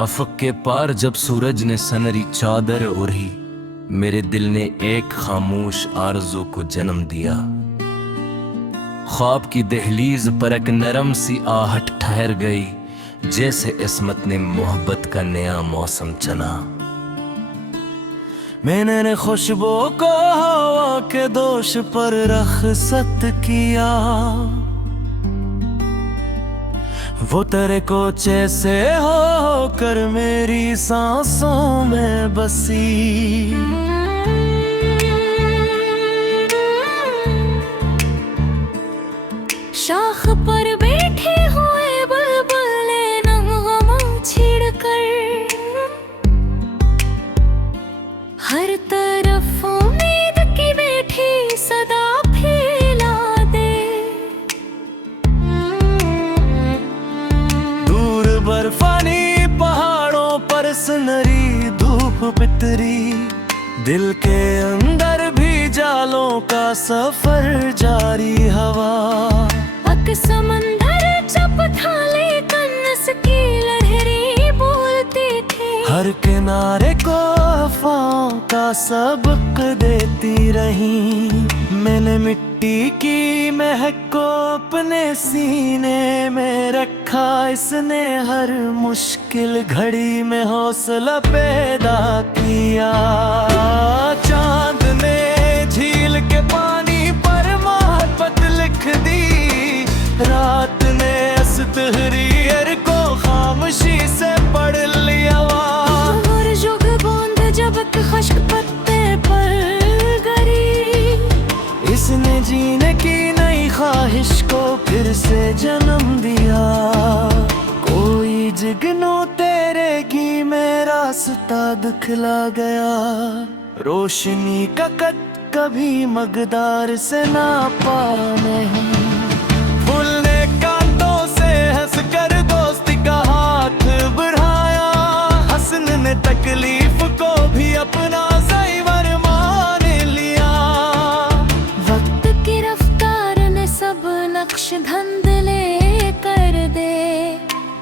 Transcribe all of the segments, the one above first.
Afak के पार जब सूरज ने सनरी चादर ओढ़ी, मेरे दिल ने एक खामोश आरज़ू को जन्म दिया। ख्वाब की दहलीज पर एक नरम सी आहट ठहर गई, जैसे इस्मत ने मोहब्बत का नया मौसम चना। मैंने खुशबू को हवा के दोष पर रखसत किया, वो तेरे कोचे से होकर मेरी सांसों में बसी। शाख पर बैठे हुए बुलबुल ने नगमा छिड़कर हर तरफ उम्मीद की बैठी सदा फैला दे। दूर बर्फानी पहाड़ों पर सुनहरी धूप पितरी, दिल के अंदर भी जालों का सफर जारी हवा। पक समंदर जब था लेकिन उसकी लहरें बोलती थी, हर किनारे को अफ़वाहों का सबक देती रही। मैंने मिट्टी की महक को अपने सीने में रखा, इसने हर मुश्किल घड़ी में हौसला पैदा किया। चांद ने झील के पानी पर मोहब्बत लिख दी, रात ने इस तहरीर को खामोशी से पढ़ लिया। और जुग बूंद जब खुश्क पत्ते पर गिरी, इसने जीने की नई ख्वाहिश को फिर से जन्म दिया। कोई जिगनू तेरे की में रास्ता दिखला गया, रोशनी का कद कभी मकदार से नापा नहीं। फूल ने कांटों से हंस कर दोस्ती का हाथ बढ़ाया, हसन ने तकलीफ को भी अपना ज़ेवर मान लिया। वक्त की रफ्तार ने सब नक्श धंधले कर दे,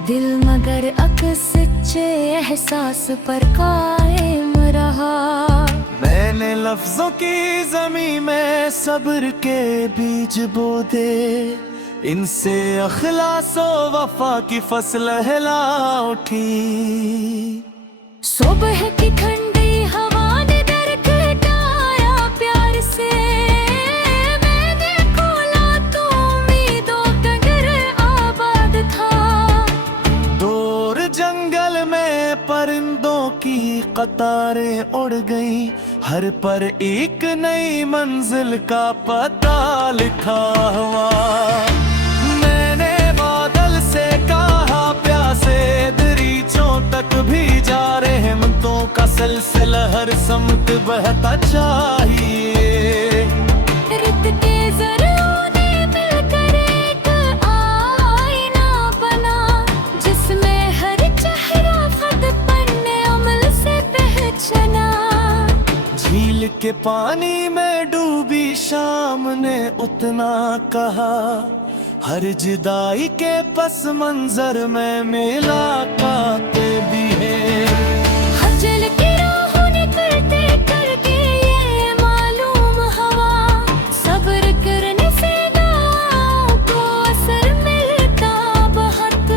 दिल मगर अक्स सच्चे एहसास पर कायम रहा। मैंने लफ्जों की ज़मीं में सब्र के बीज बो दे, इनसे अखलास व वफा की फसल हिला उठी। सुबह की ठंडी हवा ने दर खटाया प्यार से, मैंने खोला तो उम्मीदों का घर आबाद था। दूर जंगल में परिंदों की कतारें उड़ गई, हर पर एक नई मंजिल का पता लिखा हुआ। मैंने बादल से कहा प्यासे दरीचों तक भी जा रहे मंतों का सिलसिला हर समत बहता चाहिए। रित के ज़रों ने मिलकर एक आईना बना, जिसमें हर चेहरा खत पन्ने अमल से पहचाना। झील के पानी में डूबी शाम ने उतना कहा, हर जुदाई के पस मंजर में मुलाकात भी है। हजल की राहों निकलते करके ये मालूम हवा, सब्र करने से दुआओं को असर मिलता बहुत।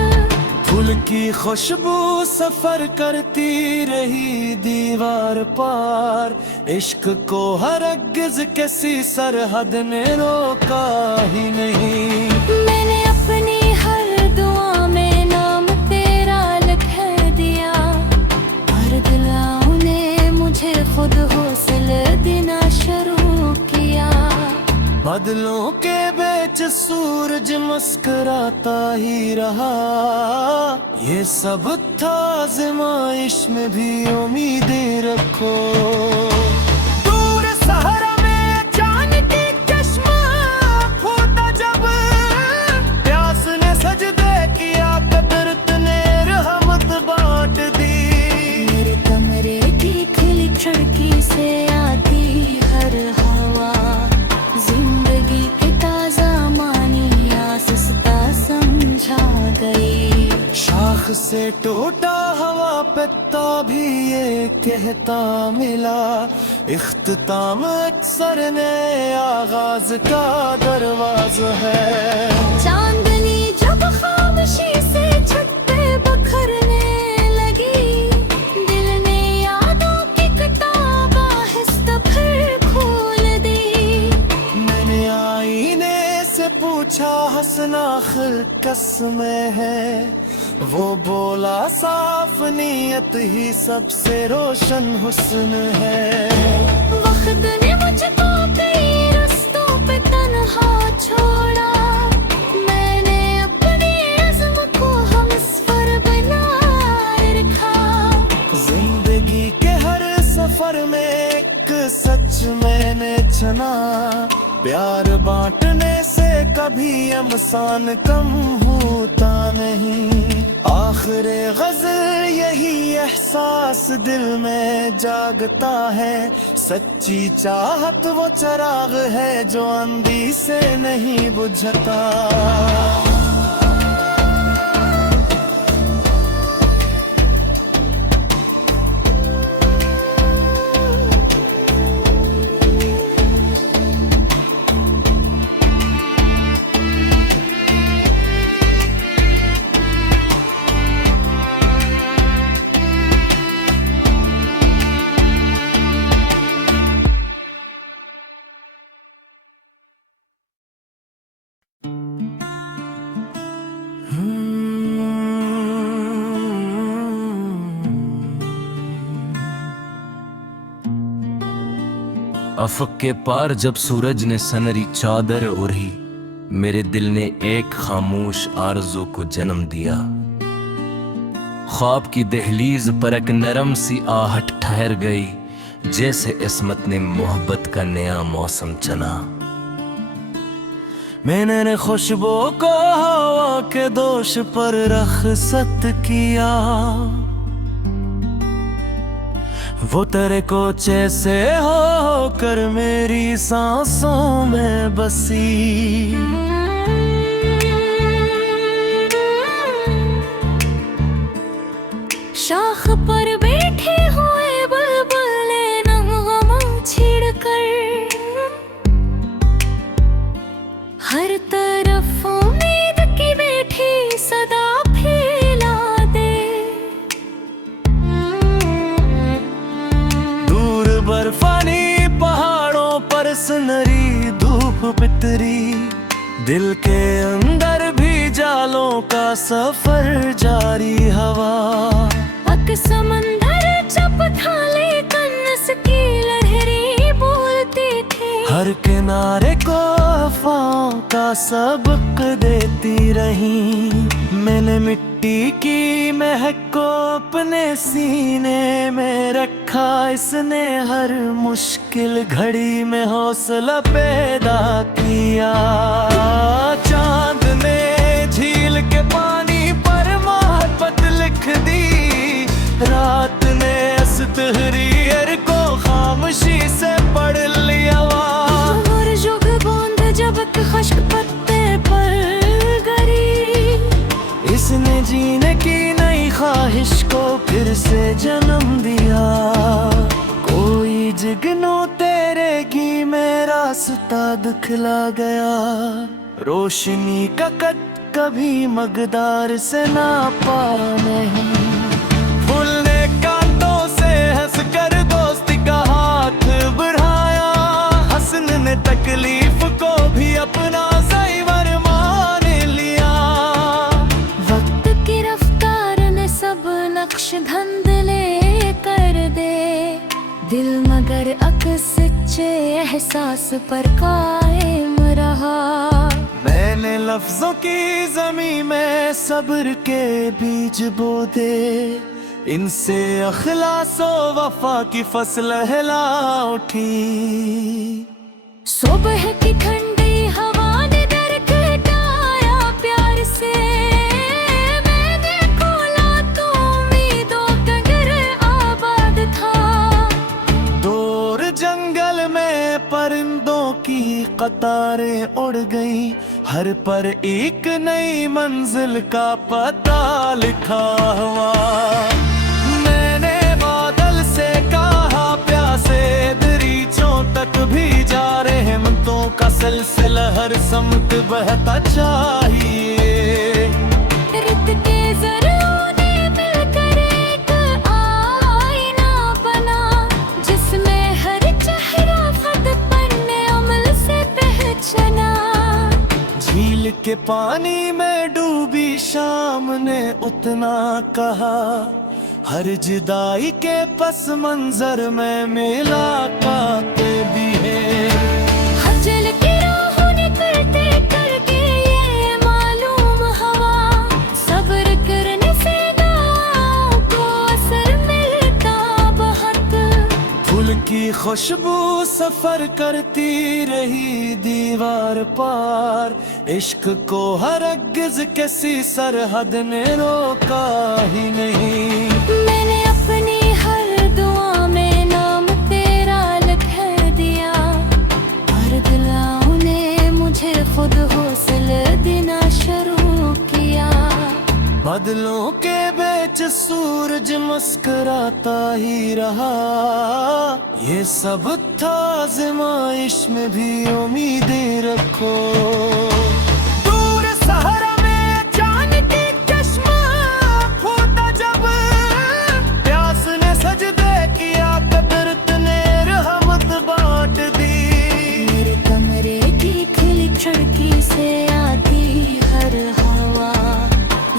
फूल की खुशबू सफर करती रही दीवार पार, इश्क को हरगिज़ किसी सरहद ने रोका ही नहीं। मैंने अपनी हर दुआ में नाम तेरा लिख दिया, हर दुआओं ने मुझे खुद हौसला देना शुरू किया। बादलों के बीच सूरज मुस्कुराता ही रहा, ये सब था आज़माइश में भी उम्मीदें रखो। दूर सहारा में चांद की चश्मा फूटा जब, प्यास ने सजदे किया कुदरत ने रहमत बांट दी। मेरे कमरे की खिली खिड़की से आती हर हवा, जिंदगी के ताजा मानी आसस्ता समझा गई। शाख से टूटा हवा पिता भी ये कहता मिला, इख्तिताम अक्सर ने आगाज का दरवाजा है। चांदनी जब खामोशी से छत पे बखरने लगी, दिल ने यादों की किताब आहिस्ता फिर खोल दी। मैंने आईने से पूछा हंसना आखिर कसमें है, वो बोला साफ नीयत ही सबसे रोशन हुस्न है। वक्त ने मुझको कई रास्तों पे तन्हा छोड़ा, मैंने अपनी अज़्म को हमसफर बनाए रखा। जिंदगी के हर सफर में एक सच मैंने चुना, प्यार बांटने से कभी इंसान कम होता नहीं। आखिर गज़ल यही एहसास दिल में जागता है, सच्ची चाहत वो चिराग है जो अंधी से नहीं बुझता। अफक के पार जब सूरज ने सनरी चादर ओढ़ी, मेरे दिल ने एक खामोश आरज़ू को जन्म दिया। ख्वाब की दहलीज पर एक नरम सी आहट ठहर गई, जैसे इस्मत ने मोहब्बत का नया मौसम चना। मैंने खुशबू को हवा के दोष पर रखसत किया, वो तेरे को जैसे होकर मेरी सांसों में बसी। शाख पर बैठे हुए बुलबुल ने नगमा छिड़कर, हर तरफ उम्मीद की बैठी सदा फैला दे। दूर बर्फानी पहाड़ों पर सुनहरी धूप पितरी, दिल के अंदर भी जालों का सफर जारी हवा। पक समंदर जब था लेकिन इसकी लहरें बोलती थी, हर किनारे को वफाओं का सबक देती रही। मैंने मिट्टी की महक को अपने सीने में रखा, इसने हर मुश्किल घड़ी में हौसला पैदा किया। चांद ने झील के पानी पर मोहब्बत लिख दी, रात ने इस तहरीर को खामोशी से पढ़ लिया। और जुग बूंद जब खुश्क पत्ते पर गिरी, इसने जीने की नई ख्वाहिश को फिर से जन्म दिया। कोई जिगनू तेरे की में रास्ता दिखला गया, रोशनी का कद कभी मकदार से नापा नहीं। फूल ने कांटों से हंस कर दोस्ती का हाथ बढ़ाया, हसन ने तकलीफ को भी अपना ज़ैवर मान लिया। वक्त की रफ्तार ने सब नक्श धंधले कर दे, दिल मगर अक्स सच्चे एहसास पर कायम रहा। मैंने लफ्जों की ज़मीं में सब्र के बीज बो दे, इनसे अखलास व वफा की फसल हिला उठी। सुबह की ठंडी हवा ने दर खटाया प्यार से, मैंने खोला तो उम्मीदों का घर आबाद था। दूर जंगल में परिंदों की कतारें उड़ गई, हर पर एक नई मंजिल का पता लिखा हुआ। का सिलसिला हर समत बहता चाहिए। रित के ज़रों ने मिलकर एक आईना बना, जिसमें हर चेहरा ख़ुद पन्ने अमल से पहचाना। झील के पानी में डूबी शाम ने उतना कहा, हर जुदाई के पस मंजर में मुलाकातें भी है। हजल की राहों निकलते करके ये मालूम हवा, सब्र करने से दुआओं को असर मिलता बहुत। फूल की खुशबू सफर करती रही दीवार पार, इश्क को हरगिज़ किसी सरहद ने रोका ही नहीं। मैंने अपनी हर दुआ में नाम तेरा लिख दिया, हर दुआओं ने मुझे खुद हौसला देना शुरू किया। बादलों के बीच सूरज मुस्कुराता ही रहा, ये सब था आज़माइश में भी उम्मीदें रखो। दूर सहारा में चांद की चश्मा फूटा जब, प्यास ने सजदे किया कदरत ने रहमत बांट दी। मेरे कमरे की खिली खिड़की से आती हर हवा,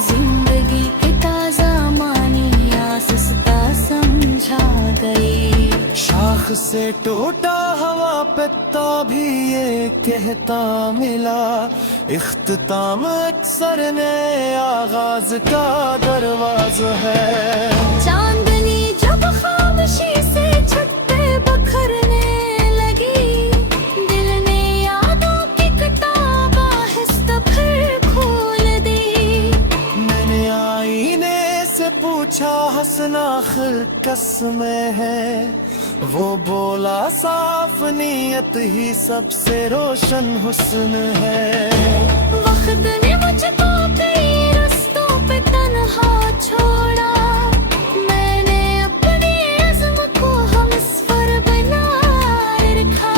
जिंदगी के ताजा मानी आसस्ता समझा गई। शाख से टूटा हवा पत्ता भी ये कहता मिला, इख्तिताम अक्सर नए आगाज का दरवाजा है। चांदनी जब खामोशी से छत पे बखरने लगी, दिल ने यादों की किताब आहिस्ता फिर खोल दी। मैंने आईने से पूछा हंसना आखिर किस में है, वो बोला साफ नीयत ही सबसे रोशन हुस्न है। वक्त ने मुझको कई रास्तों पे तन्हा छोड़ा, मैंने अपनी अज़्म को हमसफर बनाए रखा।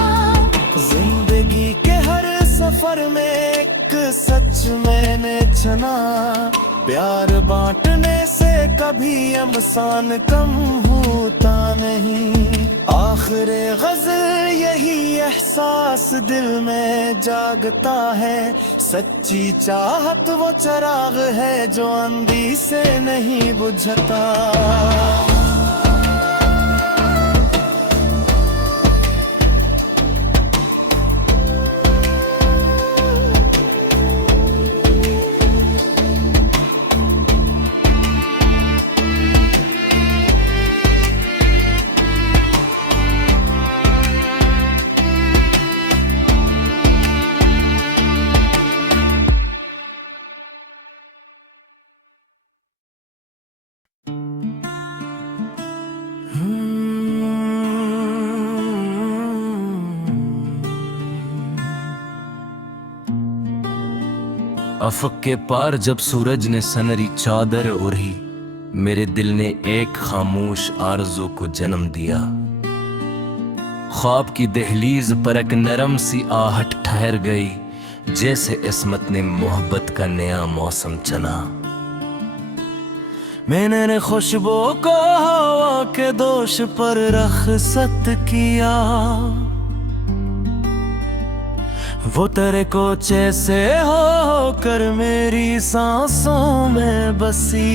जिंदगी के हर सफर में एक सच मैंने चुना, प्यार बांटने से कभी इंसान कम होता नहीं। आखिर गज़ल यही एहसास दिल में जागता है, सच्ची चाहत वो चिराग है जो अंधी से नहीं बुझता। अफक के पार जब सूरज ने सनरी चादर ओढ़ी, मेरे दिल ने एक खामोश आरज़ू को जन्म दिया। ख्वाब की दहलीज पर एक नरम सी आहट ठहर गई, जैसे इस्मत ने मोहब्बत का नया मौसम चना। मैंने खुशबू को हवा के दोष पर रखसत किया, वो तेरे कोचे से होकर मेरी सांसों में बसी।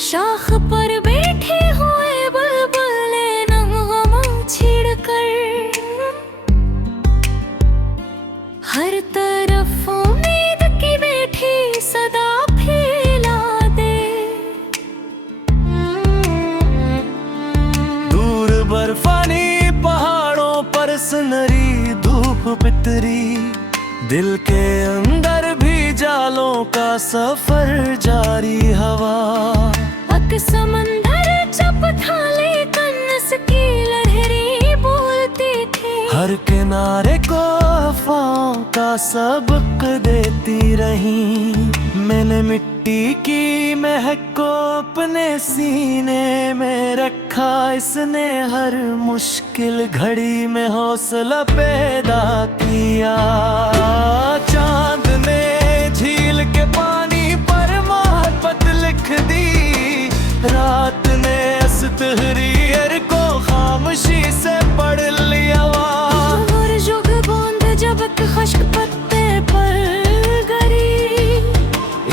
शाख पर बैठे हुए बुलबुल ने नगमा छिड़कर, हर तरफ उम्मीद की बैठी सदा फैला दे। दूर बर्फानी पहाड़ों पर सुनहरी धूप पितरी, दिल के अंदर भी जालों का सफर जारी हवा। पक समंदर जब था लेकिन इसकी लहरें बोलती थी, हर किनारे को अफ़वाहों का सबक देती रही। मैंने मिट्टी की महक को अपने सीने में रखा, इसने हर मुश्किल घड़ी में हौसला पैदा किया। चांद ने झील के पानी पर मोहब्बत लिख दी, रात ने इस तहरीर को खामोशी से पढ़ लिया। और जुग बूंद जब खुश्क पत्ते पर गिरी,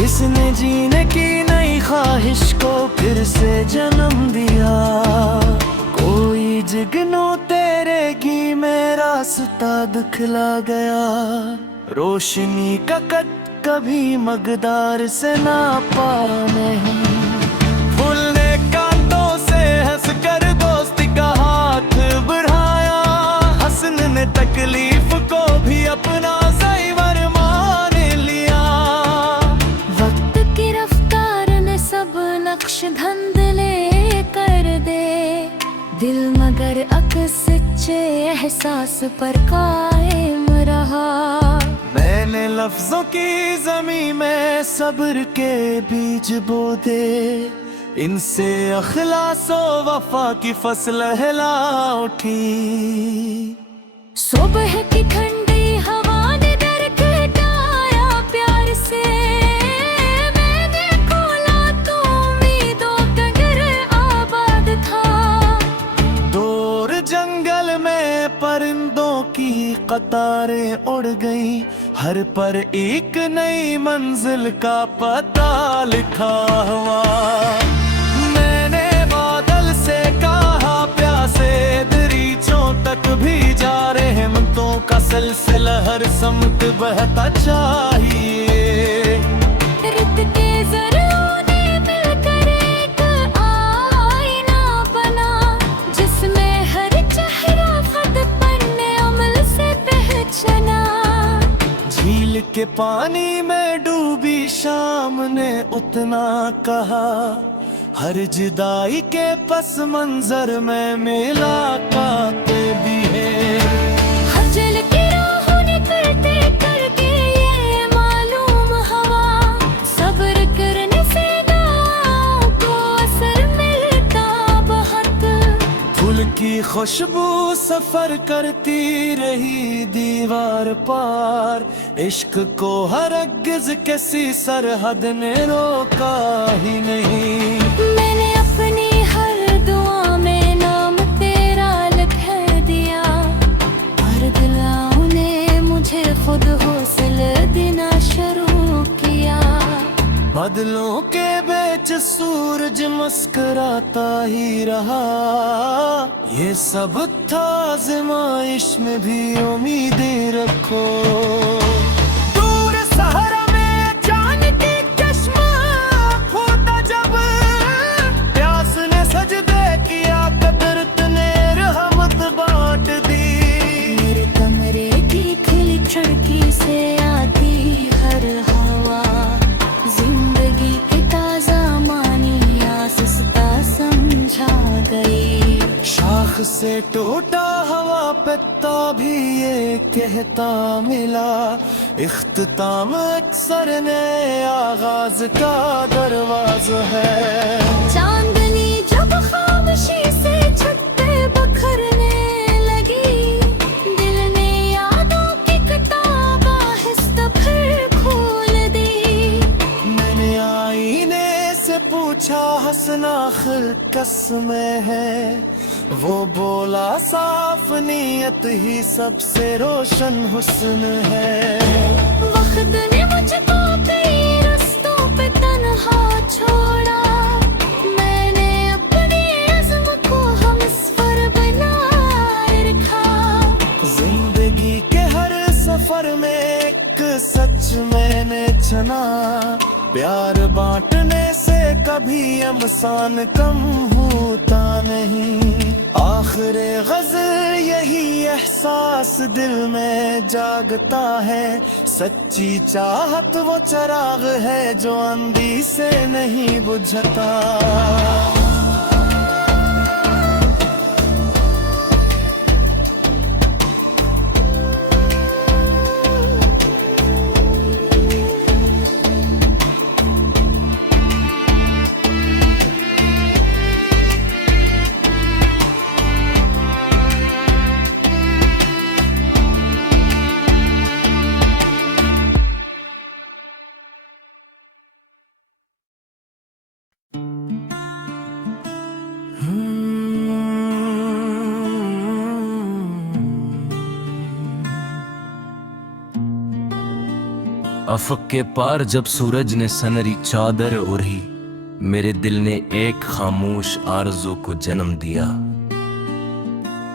इसने जीने की नई ख्वाहिश को फिर से जन्म दिया। कोई जुगनू तेरे गी में रास्ता दिखला गया। रोशनी का कद कभी मकदार से नापा नहीं, फूलने कांटों से हंस कर दोस्ती का हाथ बढ़ाया। हसन ने तकलीफ को भी अपना ज़ैवर मान लिया। वक्त की रफ्तार ने सब नक्श धंधले कर दे, दिल मगर अक्स सच्चे एहसास पर कायम रहा। मैंने लफ्जों की ज़मीं में सब्र के बीज बो दे, इनसे अखलास व वफा की फसल हिला उठी। सुबह की ठंडी हवा ने दर खटाया प्यार से, मैंने खोला तो उम्मीदों का घर आबाद था। दूर जंगल में परिंदों की कतारें उड़ गईं, हर पर एक नई मंजिल का पता लिखा हुआ। मैंने बादल से कहा प्यासे दरीचों तक भी जा रहे मंतों का सिलसिला हर समत बहता चाहिए। रित के ज़रों ने मिलकर एक आईना बना, जिसमें हर चेहरा खत पन्ने अमल से पहचाना। झील के पानी में डूबी शाम ने उतना कहा, हर जुदाई के पस मंजर में मुलाकात भी है। हजल की राहों निकलते करके ये मालूम हवा, सब्र करने से दुआओं को असर मिलता बहुत। फूल की खुशबू सफर करती रही दीवार पार, इश्क को हरगिज़ किसी सरहद ने रोका ही नहीं। मैंने अपनी हर दुआ में नाम तेरा लिख दिया, हर दुआओं ने मुझे खुद हौसला देना शुरू किया। बादलों के बीच सूरज मुस्कुराता ही रहा, ये सब था आज़माइश में भी उम्मीदें रखो। दूर सहारा में जान की चश्मा फूटा जब, प्यास ने सजदे किया कदरत ने रहमत बांट दी। मेरे कमरे की खिली खिड़की से आती हर हवा, जिंदगी की ताजा मानी आसस्ता समझा गई। शाख से टूटा हवा पत्ता भी ये कहता मिला, इख्तिताम अक्सर नए आगाज का दरवाजा है। चांदनी जब खामोशी से छत पे बखरने लगी, दिल ने यादों की किताब आहिस्ता फिर खोल दी। मैंने आईने से पूछा हंसना आखिर किस में है, वो बोला साफ नीयत ही सबसे रोशन हुस्न है। वक्त ने मुझको कई रास्तों पे तन्हा छोड़ा, मैंने अपनी अज़्म को हमसफर बनाए रखा। जिंदगी के हर सफर में एक सच मैंने चुना, प्यार बांटने से कभी इंसान कम होता नहीं। आखिर गज़ल यही एहसास दिल में जागता है, सच्ची चाहत वो चराग है जो अंधी से नहीं बुझता। अफक के पार जब सूरज ने सनरी चादर ओढ़ी, मेरे दिल ने एक खामोश आरज़ू को जन्म दिया।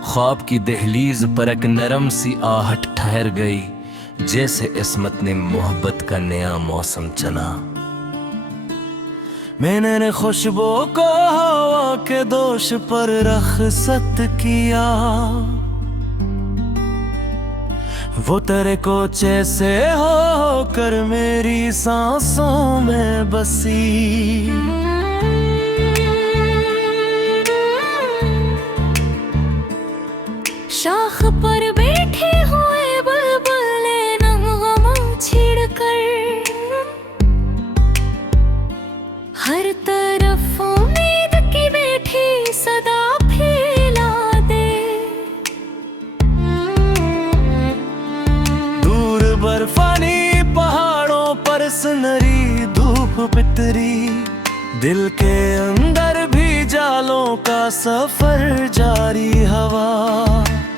ख्वाब की दहलीज पर एक नरम सी आहट ठहर गई, जैसे इस्मत ने मोहब्बत का नया मौसम चना। मैंने खुशबू को हवा के दोष पर रखसत किया, वो तेरे को जैसे होकर मेरी सांसों में बसी। शाख पर बैठे हुए बुलबुल ने नगमा छिड़कर हर तरफ उम्मीद की बैठी सदा फैला दे। दूर बर्फानी पहाड़ों पर सुनहरी धूप पितरी, दिल के अंदर भी जालों का सफर जारी हवा।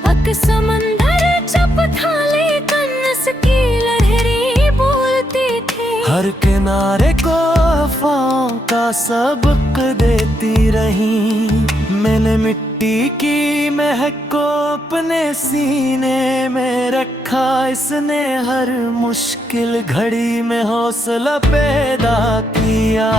पक समंदर चुप था लेकिन उसकी लहरें बोलती थी, हर किनारे को अफवाहों का सबक देती रही। मैंने मिट्टी की महक को अपने सीने में रखा, इसने हर मुश्किल घड़ी में हौसला पैदा किया।